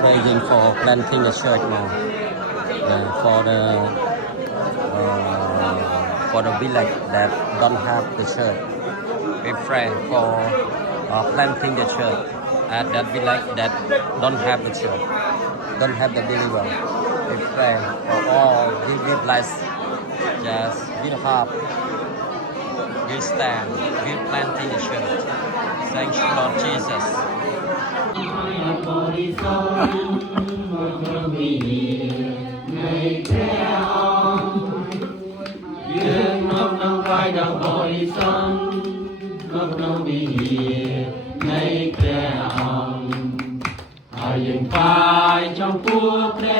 Praying for planting the church now, for the village that don't have the church. We pray for planting the church at that village that don't have the church, don't have the believer. We pray for all we bless. Just we hope, we stand, we planting the church. Thank you, Lord Jesus. บริสุทธิ์มันมีในแก้วยืนนกน้ำไฟดังบริสุทธิ์นกน้ำมีในแก้วอายังไปจงตัวแก้